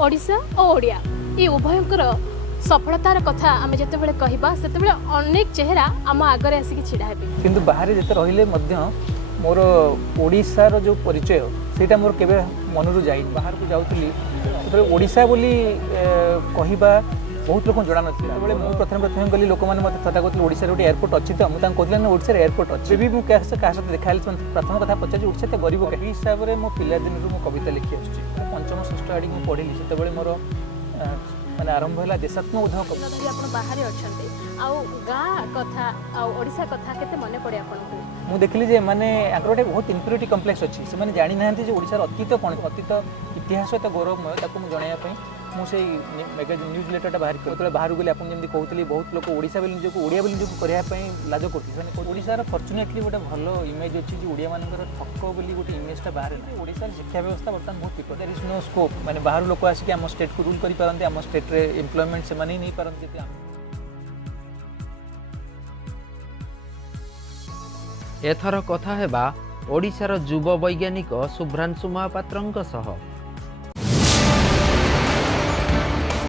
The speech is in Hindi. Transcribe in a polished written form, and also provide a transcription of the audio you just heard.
ओडिशा और ओडिया ये उभयंकर सफलतार कथा आम जिते कहवा से अनेक चेहरा आम आगे आसिक छिड़ा हे किंतु बाहर जिते रहिले मोर ओडिशार जो परिचय सेटा मोर केबे मनरू जाई बाहर को जाउतली तो ओडिशा बोली कहवा बहुत लोक जड़ा नाला बेले मुझे प्रथम प्रथम गली लोक मैंने मतलब थटा कहते ओडिशा गोटे एयरपोर्ट अच्छी तो मुझे कहते ना ओडिशा एयरपोर्ट अच्छे भी मुझे क्या देखा प्रथम कथा पचार ओडिशा तो गरीब कहीं हिसाब से मो पिला दिन मो कविता लिखी आस पंचम षष्ठ आड़ी मुझे पढ़ी से मोर माने आरंभ है देशात्मक उद्योग कवि आप बाहर अच्छा गाँ कथा ओडिशा कथा केते मन पड़े आपको मुझे देखली जे माने गोटे बहुत इन्फ्यूरिटी कम्प्लेक्स अच्छी से जानी ना ओडिशार अतीत कौन अतीत इतिहास तो गौरवमय मुझे जनवाई मुझे मैगजीन न्यूज लेटरटा बाहर कर बाहर गली आप जमी कहते बहुत लोग ओडिशा बोली निजक ओडिया बोली निजक करने लाज करते ओडिशार फर्चुनेटली गोटे भल इमेज अच्छी ओडिया मानकर ठक बोली गोटे इमेजटा बाहर ओडिशार शिक्षा व्यवस्था बर्तमान बहुत विपद देयर इज नो स्कोप माने बाहर लोक आसिक आम स्टेट को रूल करते आम स्टेट रे एम्प्लॉयमेंट से माने नहीं पारंती एथर कथा हेबा ओडिशार युवा वैज्ञानिक शुभ्रांशु महापात्रଙ୍କ सह।